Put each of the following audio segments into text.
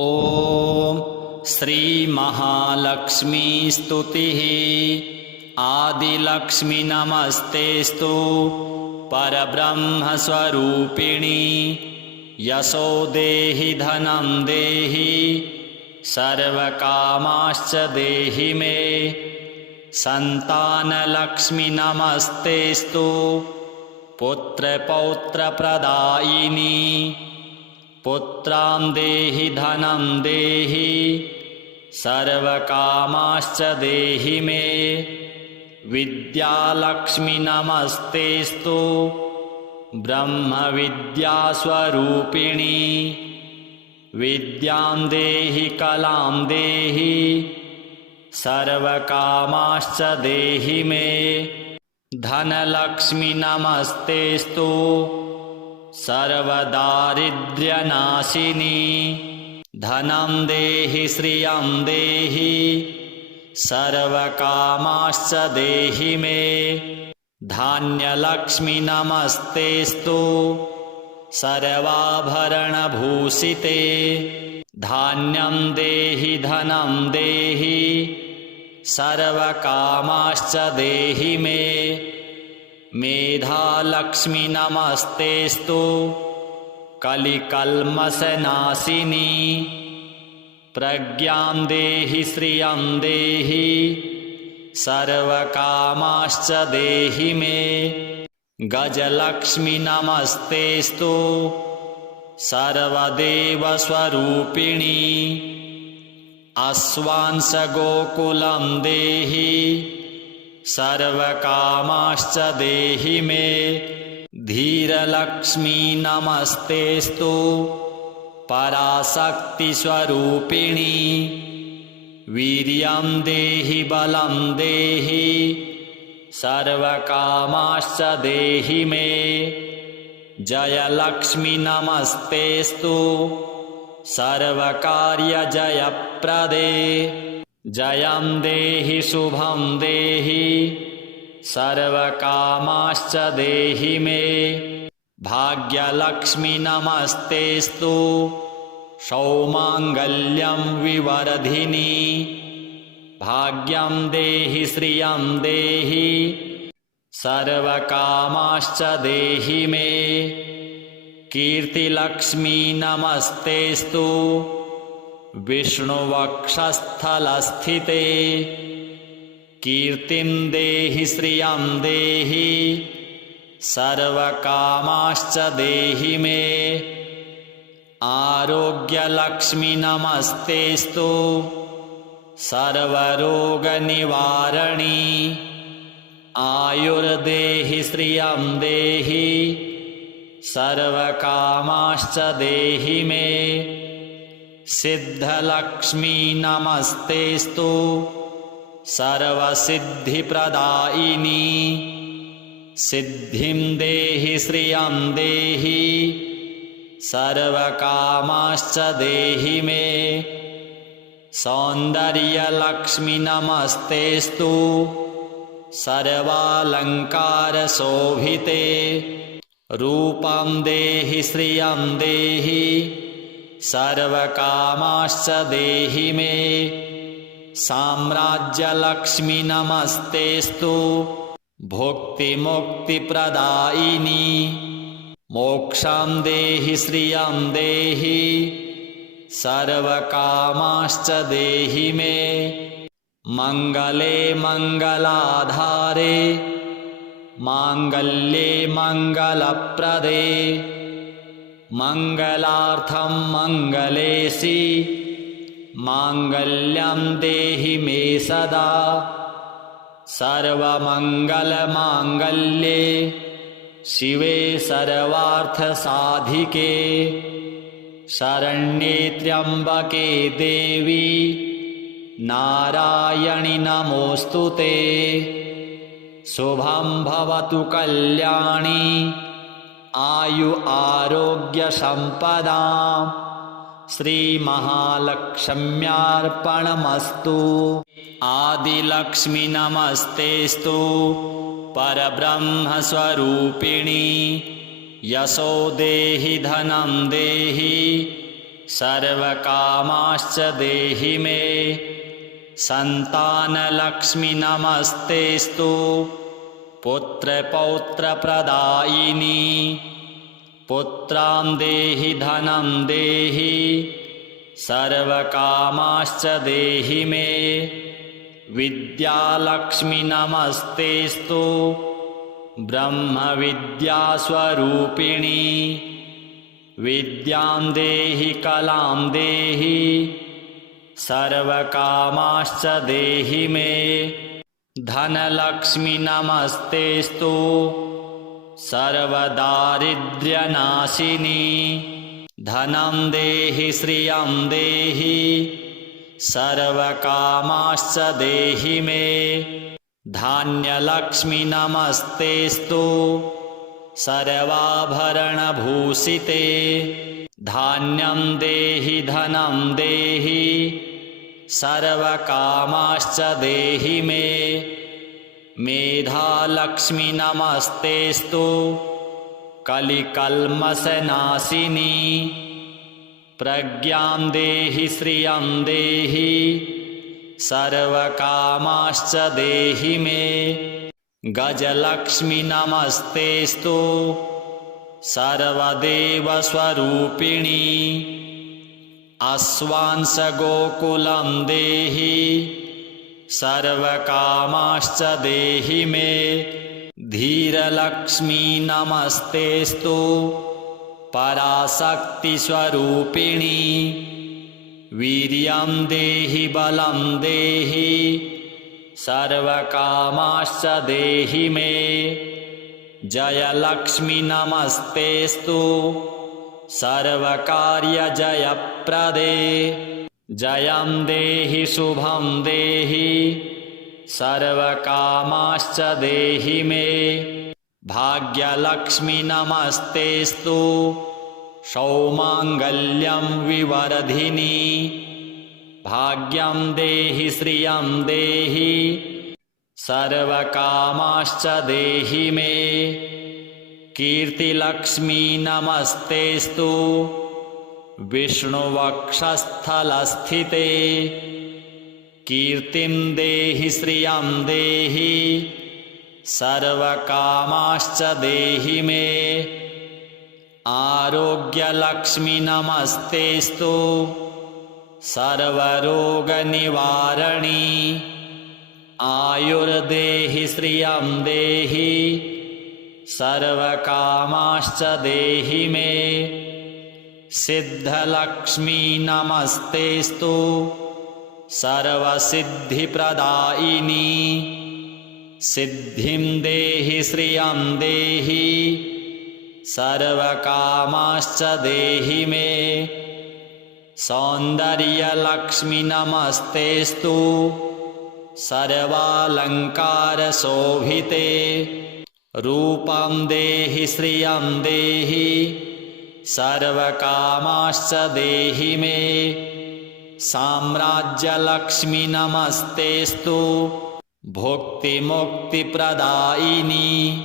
ॐ श्री महालक्ष्मी स्तुतिः आदिलक्ष्मी नमस्तेस्तु परब्रह्म स्वरूपिणी यशो देहि धनं देहि सर्वकामाश्च देहि मे संतानलक्ष्मी नमस्तेस्तु पुत्रपौत्रप्रदायिनी पुत्रां देहि धनं देहि सर्वकामाश्च देहि मे विद्यालक्ष्मी नमस्तेस्तु ब्रह्मविद्यास्वरूपिणी विद्यां देहि कलां देहि सर्वकामाश्च देहि मे धनलक्ष्मी नमस्तेस्तु सर्वदारिद्र्यनाशिनी धनं देहि श्रियं देहि सर्वकामाश्च देहि मे धान्यलक्ष्मी नमस्तेस्तु सर्वाभरणभूषिते धान्यं देहि धनं देहि सर्वकामाश्च देहि मे मेधालक्ष्मी नमस्तेस्तु कलिकल्मषनाशिनी प्रज्ञां देहि श्रियं देहि सर्वकामाश्च देहि मे गजलक्ष्मी नमस्तेस्तु सर्वदेवस्वरूपिणी अश्वांशगोकुलं देहि सर्वकामाश्च देहि मे धीरलक्ष्मी नमस्तेस्तु पराशक्तिस्वरूपिणी वीर्यं देहि बलं देहि सर्वकामाश्च देहि मे जयलक्ष्मी नमस्तेस्तु सर्वकार्यजयप्रदे जयं देहि शुभं देहि सर्वकामाश्च देहि मे भाग्यलक्ष्मी नमस्तेस्तु सौमाङ्गल्यं विवर्धिनी भाग्यं देहि श्रियं देहि सर्वकामाश्च देहि मे कीर्तिलक्ष्मी नमस्तेस्तु विष्णुवक्षस्थलस्थिते कीर्तिं देहि श्रियं देहि सर्वकामाश्च देहि मे आरोग्यलक्ष्मी नमस्तेस्तु सर्वरोगनिवारणी आयुर्देहि श्रियं देहि सर्वकामाश्च देहि मे सिद्धलक्ष्मी नमस्तेस्तु सर्वसिद्धिप्रदायिनी सिद्धिं देहि श्रियं देहि सर्वकामाश्च देहि मे सौन्दर्यलक्ष्मी नमस्तेस्तु सर्वालङ्कारशोभिते रूपं देहि श्रियं देहि सर्वकामाश्च देहि मे साम्राज्यलक्ष्मी नमस्तेस्तु भुक्तिमुक्तिप्रदायिनी मोक्षं देहि श्रियं देहि सर्वकामाश्च देहि मे मङ्गले मङ्गलाधारे माङ्गल्ये मङ्गलप्रदे मङ्गलार्थं मङ्गलेशि माङ्गल्यं देहि मे सदा सर्वमङ्गलमाङ्गल्ये शिवे सर्वार्थसाधिके शरण्ये त्र्यम्बके देवी नारायणि नमोऽस्तुते शुभं भवतु कल्याणी आयु आरोग्य संपदां श्रीमहालक्ष्म्यार्पणमस्तु आदिलक्ष्मी नमस्तेस्तु परब्रह्मस्वरूपिणी यशो देहि धनं देहि सर्वकामाश्च देहि मे। संतानलक्ष्मी नमस्तेस्तु पुत्रपौत्रप्रदायिनी। पुत्रां देहि धनं देहि सर्वकामाश्च देहि मे। विद्यालक्ष्मी नमस्तेस्तु ब्रह्मविद्यास्वरूपिणी। विद्यां देहि कलां देहि सर्वकामाश्च देहि मे। धनलक्ष्मी नमस्तेस्तु सर्वदारिद्र्यनाशिनी। धनं देहि श्रियं देहि सर्वकामाश्च देहि मे। धान्यलक्ष्मी नमस्तेस्तु सर्वाभरणभूषिते। धान्यं देहि धनं देहि सर्वकामाश्च देहि मे। मेधालक्ष्मी नमस्तेस्तु कलिकल्मषनाशिनी। प्रज्ञां देहि श्रियं देहि सर्वकामाश्च देहि मे। गजलक्ष्मी नमस्तेस्तु सर्वदेवस्वरूपिणी। अश्वांस गोकुलं देहि सर्वकामाश्च देहि मे। धीरलक्ष्मी नमस्तेस्तु पराशक्तिस्वरूपिणी। वीर्यं देहि बलं देहि सर्वकामाश्च देहि मे। जयलक्ष्मी नमस्तेस्तु सर्वकार्यजयप्रदे। जयं देहि शुभं देहि सर्वकामाश्च देहि मे। भाग्यलक्ष्मी नमस्तेस्तु सौमाङ्गल्यं विवर्धिनी। भाग्यं देहि श्रियं देहि सर्वकामाश्च देहि मे। कीर्तिलक्ष्मी नमस्तेस्तु विष्णुवक्षस्थलस्थिते। कीर्तिं देहि श्रियं देहि सर्वकामाश्च देहि मे। आरोग्यलक्ष्मी नमस्तेस्तु सर्वरोगनिवारणी। आयुर्देहि श्रियं देहि सर्वकामाश्च देहि मे। सिद्धलक्ष्मी नमस्तेस्तु सर्वसिद्धिप्रदायिनी। सिद्धिं देहि श्रियं देहि सर्वकामाश्च देहि मे। सौन्दर्यलक्ष्मी नमस्तेस्तु सर्वालङ्कारशोभिते। रूपं देहि श्रियं देहि सर्वकामाश्च देहि मे। साम्राज्यलक्ष्मी नमस्तेस्तु भुक्तिमुक्तिप्रदायिनी।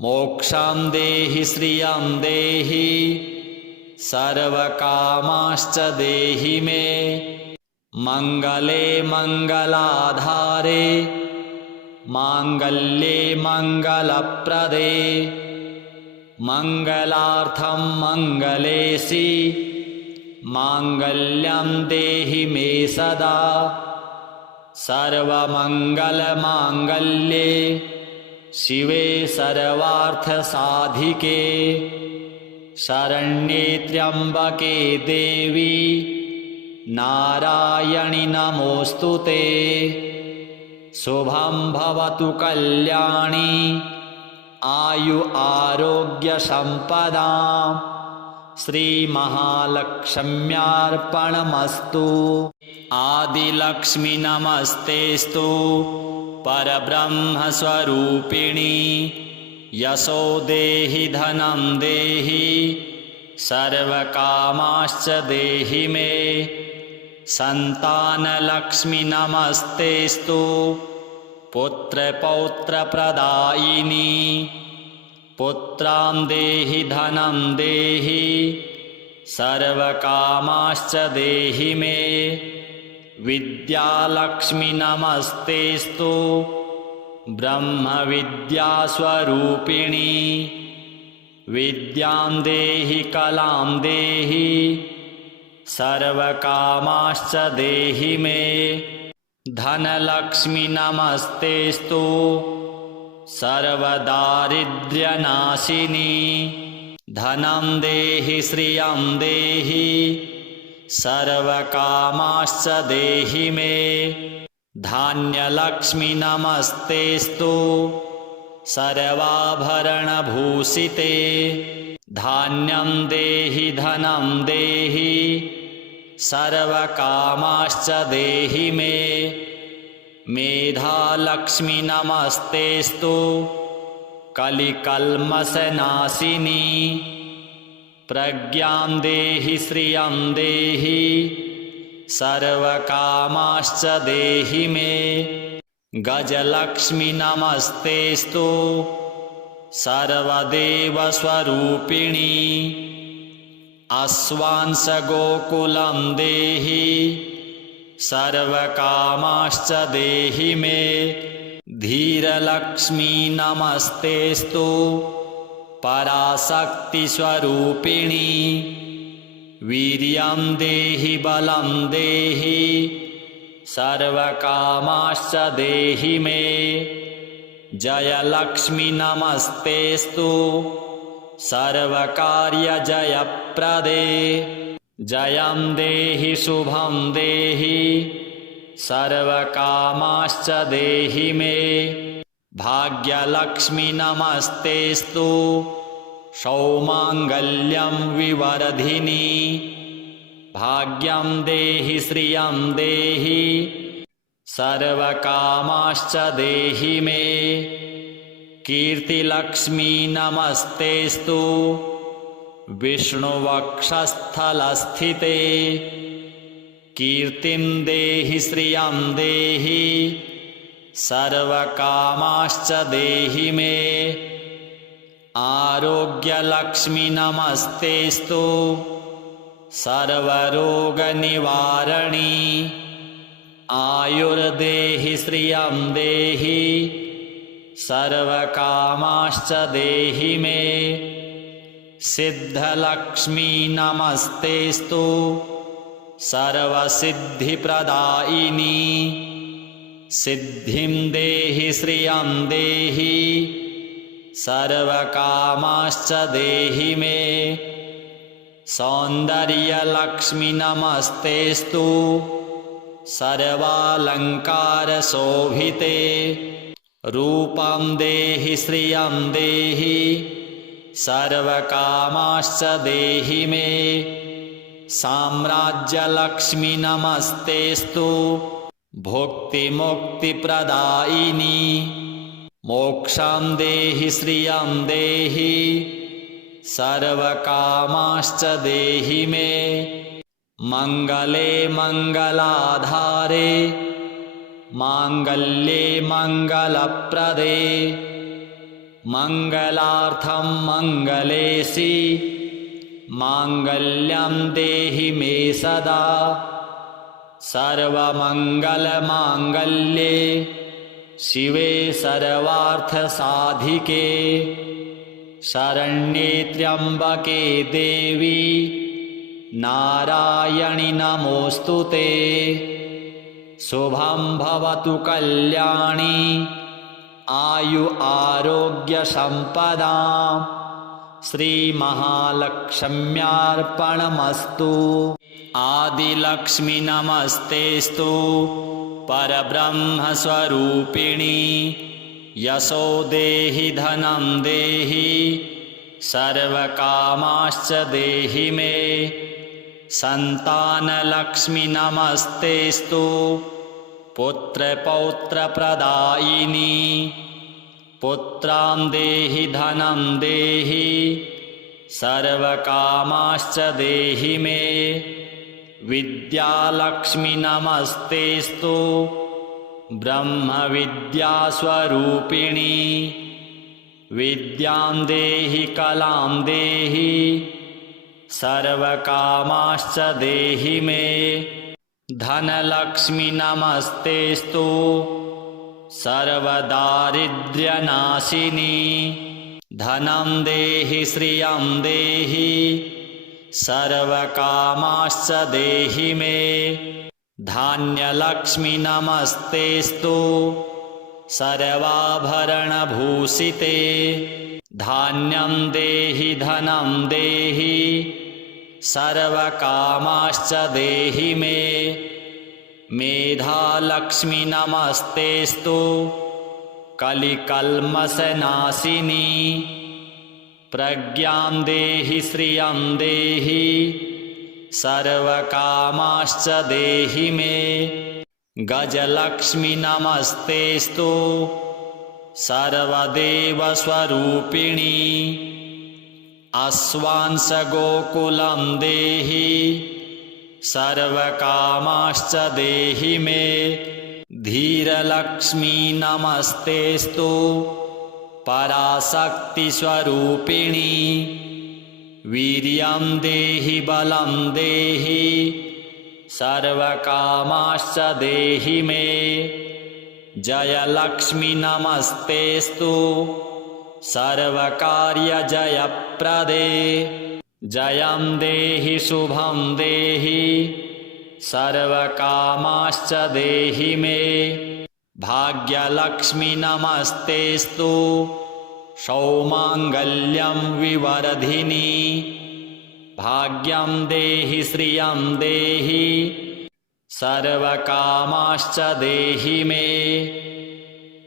मोक्षं देहि श्रियं देहि सर्वकामाश्च देहि मे। मङ्गले मङ्गलाधारे माङ्गल्ये मङ्गलप्रदे। मङ्गलार्थं मङ्गलेशि माङ्गल्यं देहि मे सदा। सर्वमङ्गलमाङ्गल्ये शिवे सर्वार्थसाधिके। शरण्ये त्र्यम्बके देवी नारायणि नमोऽस्तुते। शुभं भवतु कल्याणी आयु आरोग्य सम्पदाम्। श्रीमहालक्ष्म्यार्पणमस्तु। आदिलक्ष्मी नमस्तेस्तु परब्रह्मस्वरूपिणी। यशो देहि धनं देहि सर्वकामाश्च देहि मे। संतानलक्ष्मी नमस्तेस्तु पुत्रपौत्रप्रदायिनी। पुत्रां देहि धनं देहि सर्वकामाश्च देहि मे। विद्यालक्ष्मी नमस्तेस्तु ब्रह्मविद्यास्वरूपिणी। विद्यां देहि कलां देहि सर्वकामाश्च देहि मे। धनलक्ष्मी नमस्तेस्तु सर्वदारिद्र्यनाशिनी। धनं देहि श्रियं देहि सर्वकामाश्च देहि मे। धान्यलक्ष्मी नमस्तेस्तु सर्वाभरणभूषिते। धान्यं देहि धनं देहि सर्वकामाश्च देहि मे। मेधालक्ष्मी नमस्तेस्तु कलिकल्मषनाशिनी। प्रज्ञां देहि श्रियं देहि सर्वकामाश्च देहि मे। गजलक्ष्मी नमस्तेस्तु सर्वदेवस्वरूपिणी। अश्वांसगोकुलं देहि सर्वकामाश्च देहि मे। धीरलक्ष्मी नमस्तेस्तु पराशक्तिस्वरूपिणी। वीर्यं देहि बलं देहि सर्वकामाश्च देहि मे। जयलक्ष्मी नमस्तेस्तु सर्वकार्यजयप्रदे। जयं देहि शुभं देहि सर्वकामाश्च देहि मे। भाग्यलक्ष्मी नमस्तेस्तु सौमाङ्गल्यं विवर्धिनी। भाग्यं देहि श्रियं देहि सर्वकामाश्च देहि मे। कीर्तिलक्ष्मी नमस्तेस्तु विष्णुवक्षस्थलस्थिते। कीर्तिं देहि श्रियं देहि सर्वकामाश्च देहि मे। आरोग्यलक्ष्मी नमस्तेस्तु सर्वरोगनिवारणी। आयुर्देहि श्रियं देहि सर्वकामाश्च देहि मे। सिद्धलक्ष्मी नमस्तेस्तु सर्वसिद्धिप्रदायिनी। सिद्धिं देहि श्रियं देहि सर्वकामाश्च देहि मे। सौन्दर्यलक्ष्मी नमस्तेस्तु सर्वालङ्कारशोभिते। रूपं देहि श्रियं देहि सर्वकामाश्च देहि मे। साम्राज्यलक्ष्मी नमस्तेस्तु भुक्तिमुक्तिप्रदायिनी। मोक्षं देहि श्रियं देहि सर्वकामाश्च देहि मे। मङ्गले मङ्गलाधारे माङ्गल्ये मङ्गलप्रदे। मङ्गलार्थं मङ्गलेशि माङ्गल्यं देहि मे सदा। सर्वमङ्गलमाङ्गल्ये शिवे सर्वार्थसाधिके। शरण्ये त्र्यम्बके देवी नारायणि नमोऽस्तुते। शुभं भवतु कल्याणी आयु आरोग्य सम्पदाम्। श्रीमहालक्ष्म्यार्पणमस्तु। आदिलक्ष्मी नमस्तेस्तु परब्रह्मस्वरूपिणी। यशो देहि धनं देहि सर्वकामाश्च देहि मे। संतानलक्ष्मी नमस्तेस्तु पुत्रपौत्रप्रदायिनी। पुत्रां देहि धनं देहि सर्वकामाश्च देहि मे। विद्यालक्ष्मी नमस्तेस्तु ब्रह्मविद्यास्वरूपिणी। विद्यां देहि कलां देहि सर्वकामाश्च देहि मे। धनलक्ष्मी नमस्तेस्तु सर्वदारिद्र्यनाशिनी। धनं देहि श्रियं देहि सर्वकामाश्च देहि मे। धान्यलक्ष्मी नमस्तेस्तु सर्वाभरणभूषिते। धान्यं देहि धनं देहि सर्वकामाश्च देहि मे। मेधालक्ष्मी नमस्तेस्तु कलिकल्मषनाशिनी। प्रज्ञां देहि श्रियं देहि सर्वकामाश्च देहि मे। गजलक्ष्मी नमस्तेस्तु सर्वदेवस्वरूपिणी। अश्वांश गोकुलं देहि सर्वकामाश्च देहि मे। धीरलक्ष्मी नमस्तेस्तु पराशक्तिस्वरूपिणी। वीर्यं देहि बलं देहि सर्वकामाश्च देहि मे। जयलक्ष्मी नमस्तेस्तु सर्वकार्यजयप्रदे। जयं देहि शुभं देहि सर्वकामाश्च देहि मे। भाग्यलक्ष्मी नमस्तेस्तु सौमाङ्गल्यं विवर्धिनी। भाग्यं देहि श्रियं देहि सर्वकामाश्च देहि मे।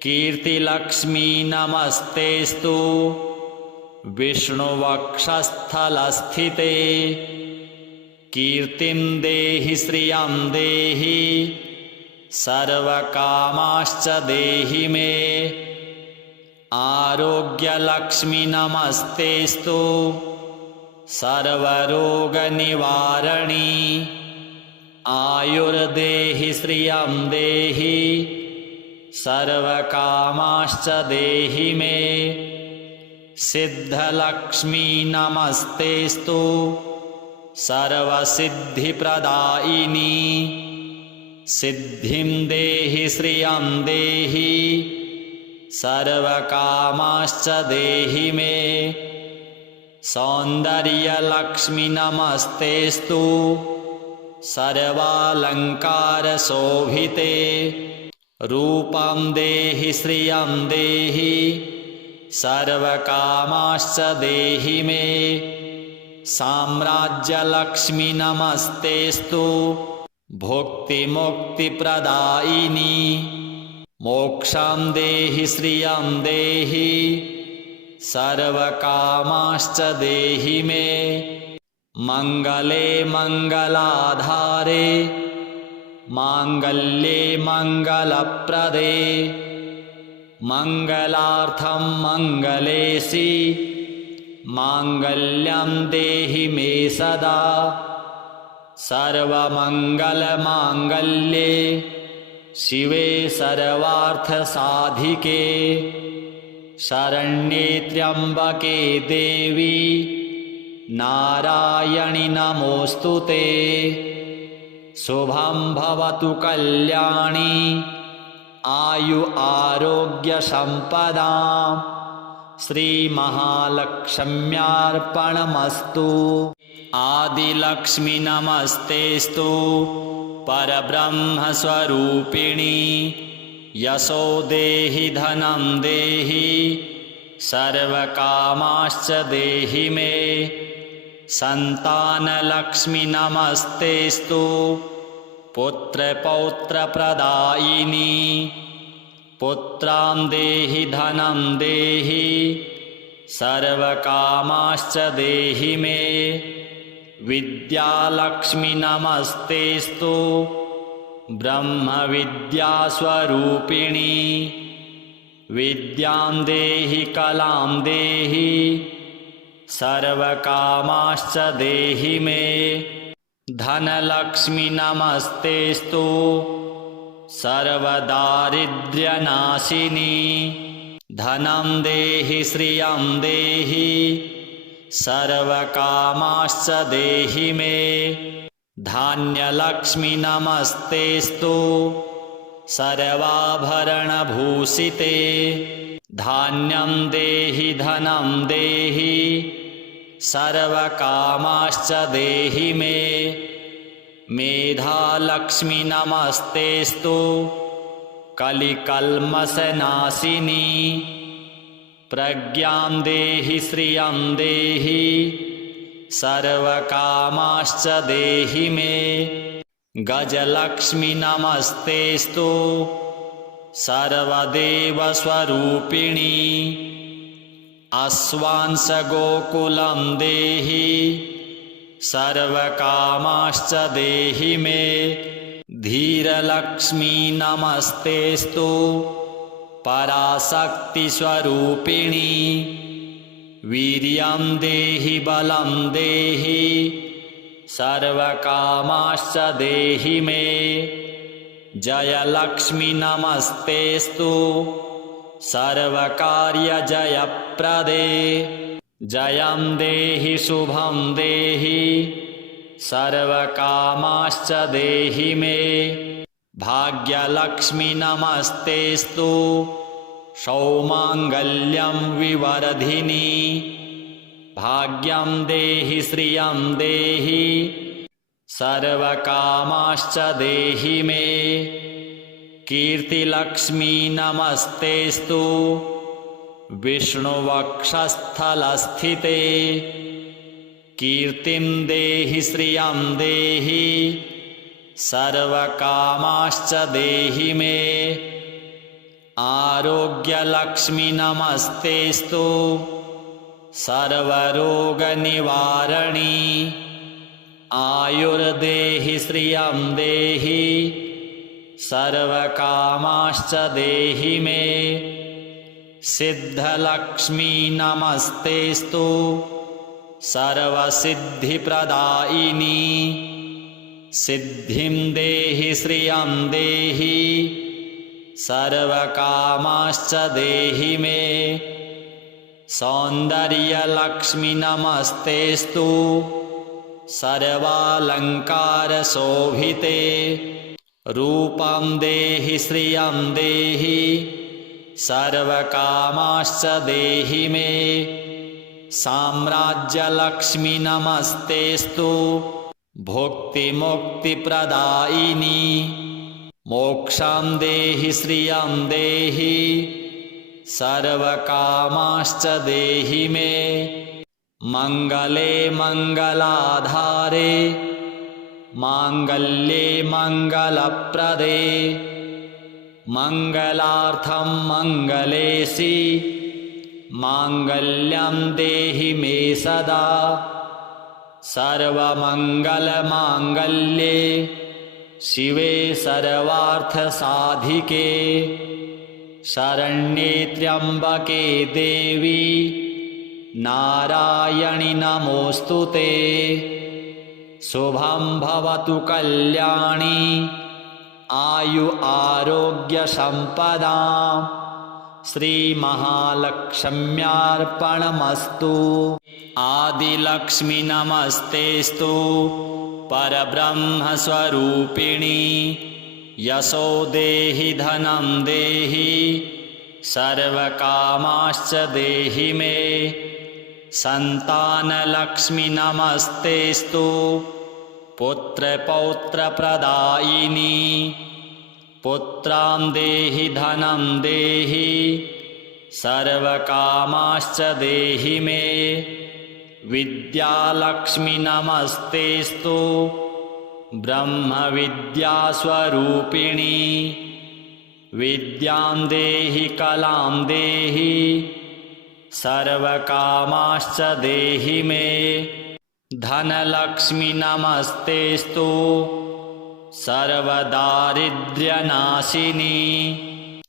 कीर्तिलक्ष्मी नमस्तेस्तु विष्णुवक्षस्थलस्थिते। कीर्तिं देहि श्रियं देहि सर्वकामाश्च देहि मे। आरोग्यलक्ष्मी नमस्तेस्तु सर्वरोगनिवारणी। आयुर्देहि श्रियं देहि सर्वकामाश्च देहि मे। सिद्धलक्ष्मी नमस्तेस्तु सर्वसिद्धिप्रदायिनी। सिद्धिं देहि श्रियं देहि सर्वकामाश्च देहि मे। सौन्दर्यलक्ष्मी नमस्तेस्तु सर्वालङ्कारशोभिते। रूपं देहि श्रियं देहि सर्वकामाश्च देहि मे। साम्राज्यलक्ष्मी नमस्तेस्तु भुक्तिमुक्तिप्रदायिनी। मोक्षं देहि श्रियं देहि सर्वकामाश्च देहि मे। मङ्गले मङ्गलाधारे माङ्गल्ये मङ्गलप्रदे। मङ्गलार्थं मङ्गलेशि माङ्गल्यं देहि मे सदा। सर्वमङ्गलमाङ्गल्ये शिवे सर्वार्थसाधिके। शरण्ये त्र्यम्बके देवी नारायणि नमोऽस्तुते। शुभं भवतु कल्याणी आयु आरोग्य सम्पदां। श्रीमहालक्ष्म्यार्पणमस्तु। आदिलक्ष्मी नमस्तेस्तु परब्रह्मस्वरूपिणी। यशो देहि धनं देहि सर्वकामाश्च देहि मे। संतानलक्ष्मी नमस्तेस्तु पुत्रपौत्रप्रदायिनी। पुत्रां देहि धनं देहि सर्वकामाश्च देहि मे। विद्यालक्ष्मी नमस्तेस्तु ब्रह्मविद्यास्वरूपिणी। विद्यां देहि कलां देहि सर्वकामाश्च देहि मे। धनलक्ष्मी नमस्तेस्तु सर्वदारिद्र्यनाशिनी। धनं देहि श्रियं देहि सर्वकामाश्च देहि मे। धान्यलक्ष्मी नमस्तेस्तु सर्वाभरणभूषिते। धान्यं देहि धनं देहि सर्वकामाश्च देहि मे। मेधालक्ष्मी नमस्तेस्तु कलिकल्मषनाशिनी। प्रज्ञां देहि श्रियं देहि सर्वकामाश्च देहि मे। गजलक्ष्मी नमस्तेस्तु सर्वदेवस्वरूपिणी। अश्वांशगोकुलं देहि सर्वकामाश्च देहि मे। धीरलक्ष्मी नमस्तेस्तु पराशक्तिस्वरूपिणी। वीर्यं देहि बलं देहि सर्वकामाश्च देहि मे। जयलक्ष्मी नमस्तेस्तु सर्वकार्यजयप्रदे। जयं देहि शुभं देहि सर्वकामाश्च देहि मे। भाग्यलक्ष्मी नमस्तेस्तु सौमाङ्गल्यं विवर्धिनी। भाग्यं देहि श्रियं देहि सर्वकामाश्च देहि मे। कीर्तिलक्ष्मी नमस्तेस्तु विष्णुवक्षस्थलस्थिते। कीर्तिं देहि श्रियं देहि सर्वकामाश्च देहि मे। आरोग्यलक्ष्मी नमस्तेस्तु सर्वरोगनिवारणी। आयुर्देहि श्रियं देहि सर्वकामाश्च देहि मे। सिद्धलक्ष्मी नमस्तेस्तु सर्वसिद्धिप्रदायिनी। सिद्धिं देहि श्रियं देहि सर्वकामाश्च देहि मे। सौन्दर्यलक्ष्मी नमस्तेस्तु सर्वालङ्कारशोभिते। रूपं देहि श्रियं देहि सर्वकामाश्च देहि मे। साम्राज्यलक्ष्मी नमस्तेस्तु भुक्तिमुक्तिप्रदायिनी। मोक्षं देहि श्रियं देहि सर्वकामाश्च देहि मे। मङ्गले मङ्गलाधारे माङ्गल्ये मङ्गलप्रदे। मङ्गलार्थं मङ्गलेशि माङ्गल्यं देहि मे सदा। सर्वमङ्गलमाङ्गल्ये शिवे सर्वार्थसाधिके। शरण्ये त्र्यम्बके देवी नारायणि नमोऽस्तुते। शुभं भवतु कल्याणी आयु आरोग्य सम्पदाम्। श्रीमहालक्ष्म्यार्पणमस्तु। आदिलक्ष्मी नमस्तेस्तु परब्रह्मस्वरूपिणी। यशो देहि धनं देहि सर्वकामाश्च देहि मे। सन्तानलक्ष्मी नमस्तेस्तु पुत्रपौत्रप्रदायिनी। पुत्रां देहि धनं देहि सर्वकामाश्च देहि मे। विद्यालक्ष्मी नमस्तेस्तु ब्रह्मविद्यास्वरूपिणी। विद्यां देहि कलां देहि सर्वकामाश्च देहि मे। धनलक्ष्मी नमस्तेस्तु सर्वदारिद्र्यनाशिनी।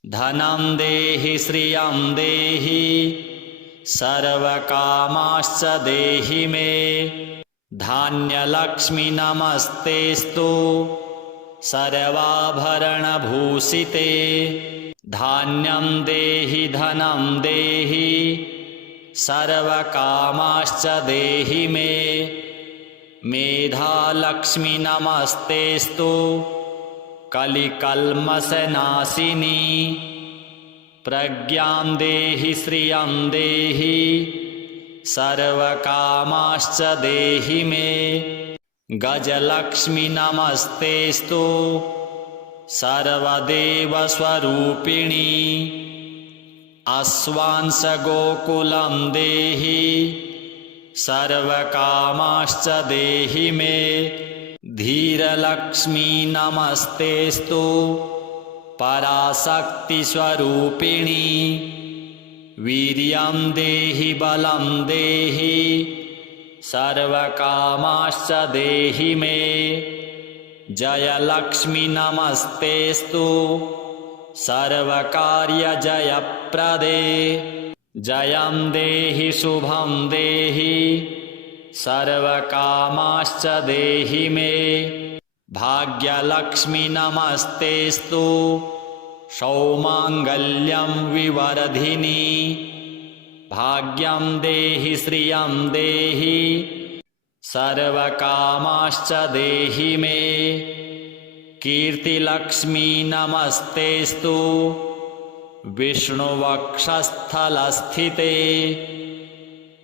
धनं देहि श्रियं देहि सर्वकामाश्च देहि मे। धान्यलक्ष्मी नमस्तेस्तु सर्वाभरणभूषिते। धान्यं देहि धनं देहि सर्वकामाश्च देहि मे। मेधालक्ष्मी नमस्तेस्तु कलिकल्मषनाशिनी। प्रज्ञां देहि श्रियं देहि सर्वकामाश्च देहि मे। गजलक्ष्मी नमस्तेस्तु सर्वदेवस्वरूपिणी। अश्वांश गोकुलं देहि सर्वकामाश्च देहि मे। धीरलक्ष्मी नमस्तेस्तु पराशक्तिस्वरूपिणी। वीर्यं देहि बलं देहि सर्वकामाश्च देहि मे। जयलक्ष्मी नमस्तेस्तु सर्वकार्यजयप्रदे। जयं देहि शुभं देहि सर्वकामाश्च देहि मे। भाग्यलक्ष्मी नमस्तेस्तु सौमाङ्गल्यं विवर्धिनी। भाग्यं देहि श्रियं देहि सर्वकामाश्च देहि मे। कीर्तिलक्ष्मी नमस्तेस्तु विष्णुवक्षस्थलस्थिते।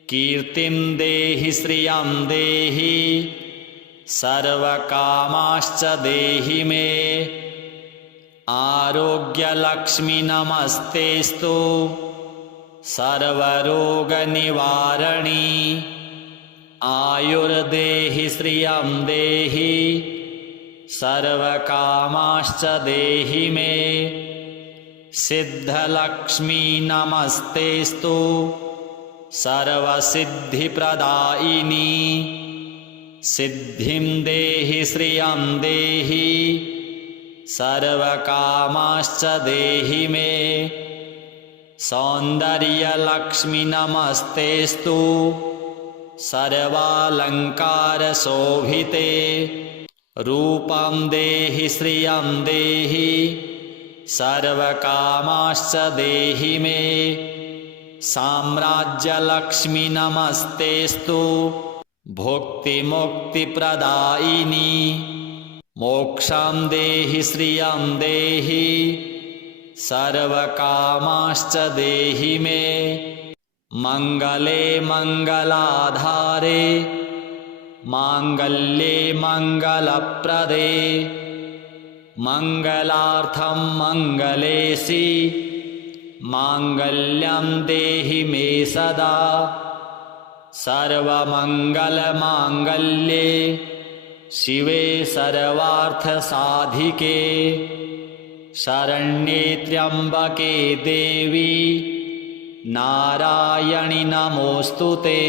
कीर्तिं देहि श्रियं देहि सर्वकामाश्च देहि मे। आरोग्यलक्ष्मी नमस्तेस्तु सर्वरोगनिवारणी। आयुर्देहि श्रियं देहि सर्वकामाश्च देहि मे। सिद्धलक्ष्मी नमस्तेस्तु सर्वसिद्धिप्रदायिनी। सिद्धिं देहि श्रियं देहि सर्वकामाश्च देहि मे। सौन्दर्यलक्ष्मी नमस्तेस्तु सर्वालङ्कारशोभिते। रूपं देहि श्रियं देहि सर्वकामाश्च देहि मे। साम्राज्यलक्ष्मी नमस्तेस्तु भुक्तिमुक्तिप्रदायिनी। मोक्षं देहि श्रियं देहि सर्वकामाश्च देहि मे। मङ्गले मङ्गलाधारे माङ्गल्ये मङ्गलप्रदे। मङ्गलार्थं मङ्गलेशि माङ्गल्यं देहि मे सदा। सर्वमङ्गलमाङ्गल्ये शिवे सर्वार्थसाधिके। शरण्ये त्र्यम्बके देवी नारायणि नमोऽस्तुते।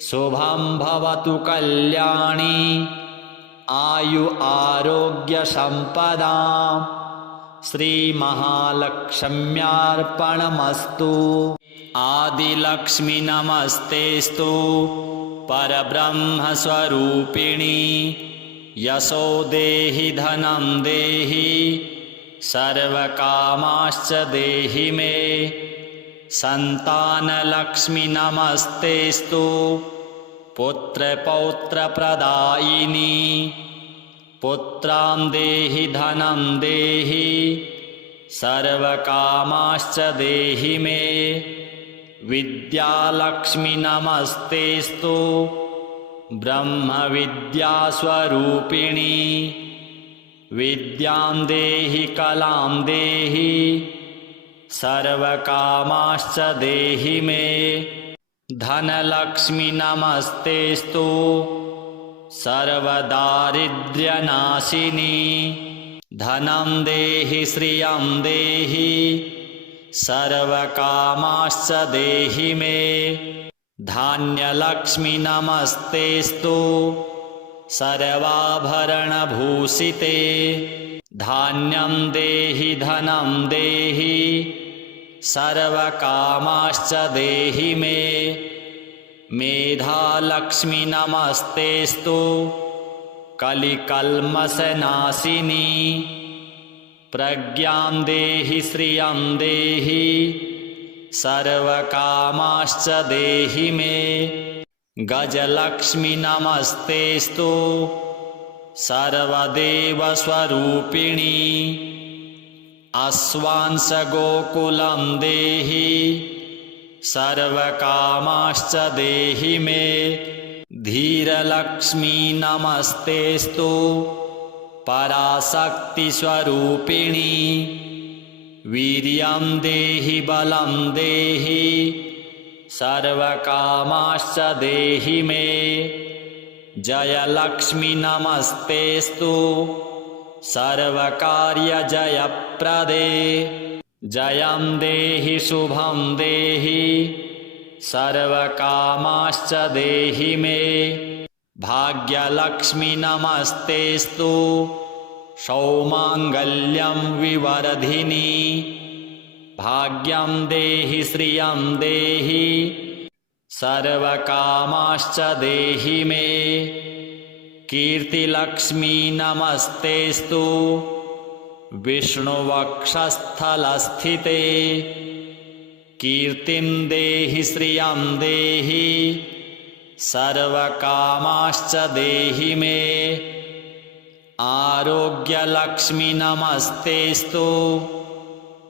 शुभं भवतु कल्याणी आयु आरोग्य सम्पदां। श्रीमहालक्ष्म्यार्पणमस्तु। आदिलक्ष्मी नमस्तेस्तु परब्रह्मस्वरूपिणी। यशो देहि धनं देहि सर्वकामाश्च देहि मे। संतानलक्ष्मी नमस्तेस्तु पुत्रपौत्रप्रदायिनी। पुत्रां देहि धनं देहि सर्वकामाश्च देहि मे। विद्यालक्ष्मी नमस्तेस्तु ब्रह्मविद्यास्वरूपिणी। विद्यां देहि कलां देहि सर्वकामाश्च देहि मे। धनलक्ष्मी नमस्तेस्तु सर्वदारिद्र्यनाशिनी। धनं देहि श्रियं देहि सर्वकामाश्च देहि मे। धान्यलक्ष्मी नमस्तेस्तु सर्वाभरणभूषिते। धान्यं देहि धनं देहि सर्वकामाश्च देहि मे। मेधालक्ष्मी नमस्तेस्तु कलिकल्मषनाशिनी। प्रज्ञां देहि श्रियं देहि सर्वकामाश्च देहि मे। गजलक्ष्मी नमस्तेस्तु सर्वदेवस्वरूपिणी। अश्वांस गोकुलं देहि सर्वकामाश्च देहि मे। धीरलक्ष्मी नमस्तेस्तु पराशक्तिस्वरूपिणी। वीर्यं देहि बलं देहि सर्वकामाश्च देहि मे। जयलक्ष्मी नमस्तेस्तु सर्वकार्यजयप्रदे। जयं देहि शुभं देहि सर्वकामाश्च देहि मे। भाग्यलक्ष्मी नमस्तेस्तु सौमाङ्गल्यं विवर्धिनी। भाग्यं देहि श्रियं देहि सर्वकामाश्च देहि मे। कीर्तिलक्ष्मी नमस्तेस्तु विष्णुवक्षस्थलस्थिते। कीर्तिं देहि श्रियं देहि सर्वकामाश्च देहि मे। आरोग्यलक्ष्मी नमस्तेस्तु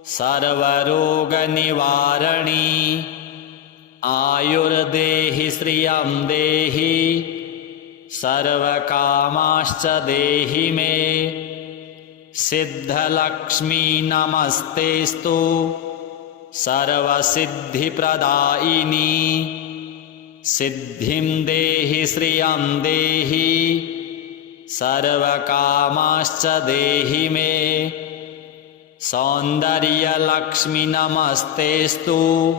सर्वरोगनिवारणी। आयुर्देहि श्रियं देहि सर्वकामाश्च देहि मे। सिद्धलक्ष्मी नमस्तेस्तु सर्वसिद्धिप्रदायिनी। सिद्धिं देहि श्रियं देहि सर्वकामाश्च देहि मे। सौन्दर्यलक्ष्मी नमस्तेस्तु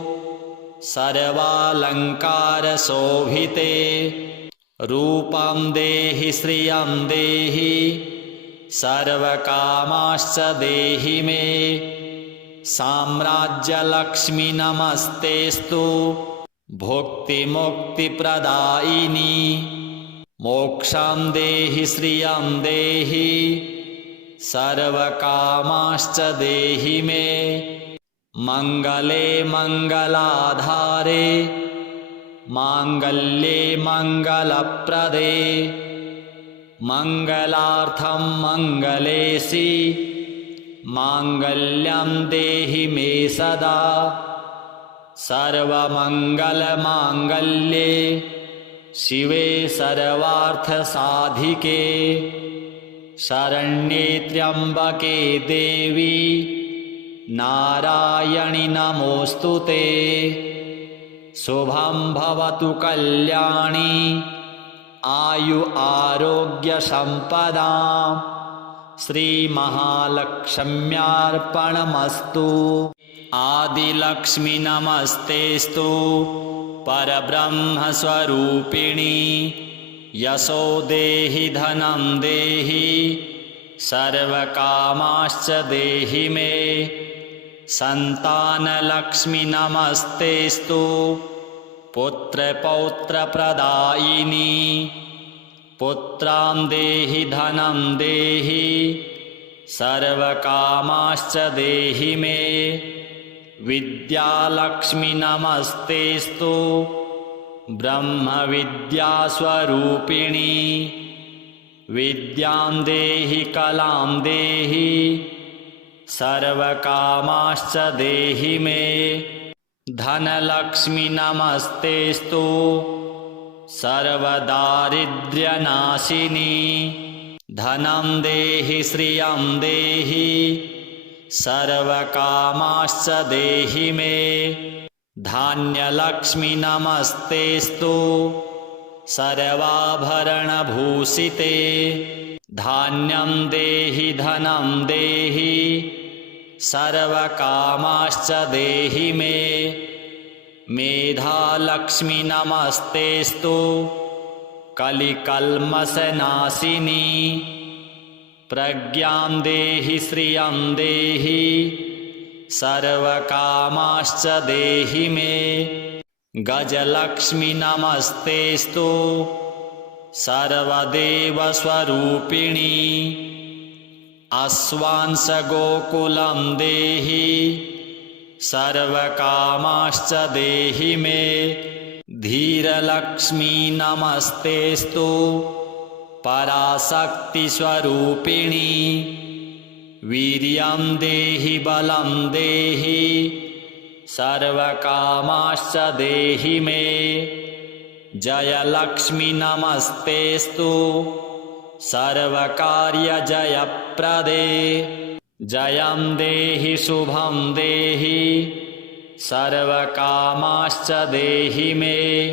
सर्वालङ्कारशोभिते। रूपं देहि श्रियं देहि सर्वकामाश्च देहि मे। साम्राज्यलक्ष्मी नमस्तेस्तु भुक्तिमुक्तिप्रदायिनी। मोक्षं देहि श्रियं देहि सर्वकामाश्च देहि मे। मङ्गले मङ्गलाधारे माङ्गल्ये मङ्गलप्रदे। मङ्गलार्थं मङ्गलेशि माङ्गल्यं देहि मे सदा। सर्वमङ्गलमाङ्गल्ये शिवे सर्वार्थसाधिके। शरण्ये त्र्यम्बके देवी नारायणि नमोऽस्तुते। शुभं भवतु कल्याणी आयु आरोग्य सम्पदाम्। श्रीमहालक्ष्म्यार्पणमस्तु। आदिलक्ष्मी नमस्तेस्तु परब्रह्मस्वरूपिणी। यशो देहि धनं देहि सर्वकामाश्च देहि मे। सन्तानलक्ष्मी नमस्तेस्तु पुत्रपौत्रप्रदायिनी। पुत्रां देहि धनं देहि सर्वकामाश्च देहि मे। विद्यालक्ष्मी नमस्तेस्तु ब्रह्मविद्यास्वरूपिणी। विद्यां देहि कलां देहि सर्वकामाश्च देहि मे। धनलक्ष्मी नमस्तेस्तु सर्वदारिद्र्यनाशिनी। धनं देहि श्रियं देहि सर्वकामाश्च देहि मे। धान्यलक्ष्मी नमस्तेस्तु सर्वाभरणभूषिते। धान्यं देहि धनं देहि सर्वकामाश्च देहि मे। मेधालक्ष्मी नमस्तेस्तु कलिकल्मषनाशिनी। प्रज्ञां देहि श्रियं देहि सर्वकामाश्च देहि मे। गजलक्ष्मी नमस्तेस्तु सर्वदेवस्वरूपिणी। अश्वांस गोकुलं देहि सर्वकामाश्च देहि मे। धीरलक्ष्मी नमस्तेस्तु पराशक्तिस्वरूपिणी। वीर्यं देहि बलं देहि सर्वकामाश्च देहि मे। जयलक्ष्मी नमस्तेस्तु सर्वकार्यजयप्रदे। जयं देहि शुभं देहि सर्वकामाश्च देहि मे।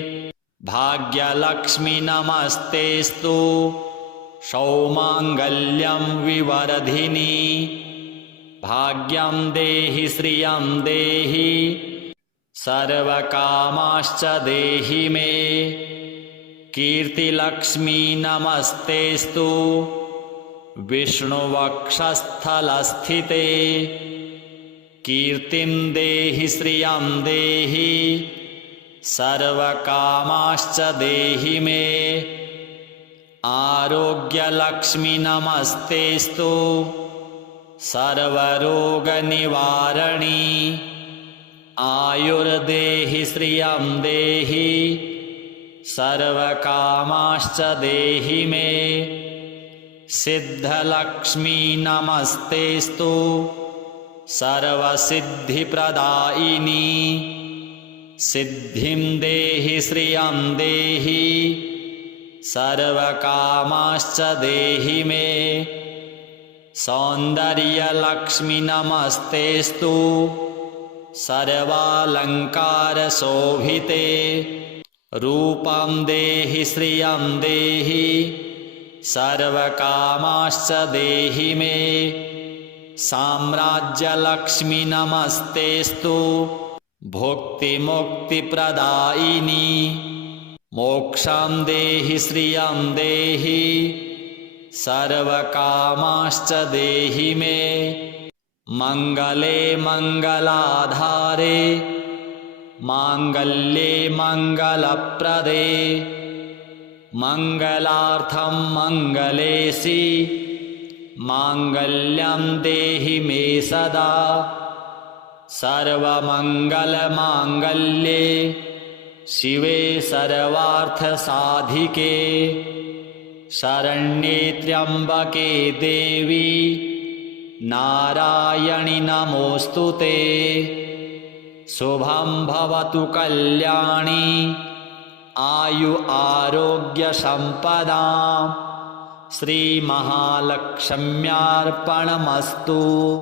भाग्यलक्ष्मी नमस्तेस्तु सौमाङ्गल्यं विवर्धिनी। भाग्यं देहि श्रियं देहि सर्वकामाश्च देहि मे। कीर्तिलक्ष्मी नमस्तेस्तु विष्णुवक्षस्थलस्थिते। कीर्तिं देहि श्रियं देहि सर्वकामाश्च देहि मे। आरोग्यलक्ष्मी नमस्तेस्तु सर्वरोगनिवारणी। आयुर्देहि श्रियं देहि सर्वकामाश्च देहि मे। सिद्धलक्ष्मी नमस्तेस्तु सर्वसिद्धिप्रदायिनी। सिद्धिं देहि श्रियं देहि सर्वकामाश्च देहि मे। सौन्दर्यलक्ष्मी नमस्तेस्तु सर्वालङ्कारशोभिते। रूपं देहि श्रियं देहि सर्वकामाश्च देहि मे। साम्राज्यलक्ष्मी नमस्तेस्तु भुक्तिमुक्तिप्रदायिनी। मोक्षं देहि श्रियं देहि सर्वकामाश्च देहि मे। मङ्गले मङ्गलाधारे माङ्गल्ये मङ्गलप्रदे। मङ्गलार्थं मङ्गलेशि माङ्गल्यं देहि मे सदा। सर्वमङ्गलमाङ्गल्ये शिवे सर्वार्थसाधिके। शरण्ये त्र्यम्बके देवी नारायणि नमोऽस्तु ते। शुभं भवतु कल्याणी आयु आरोग्य सम्पदां। श्रीमहालक्ष्म्यार्पणमस्तु।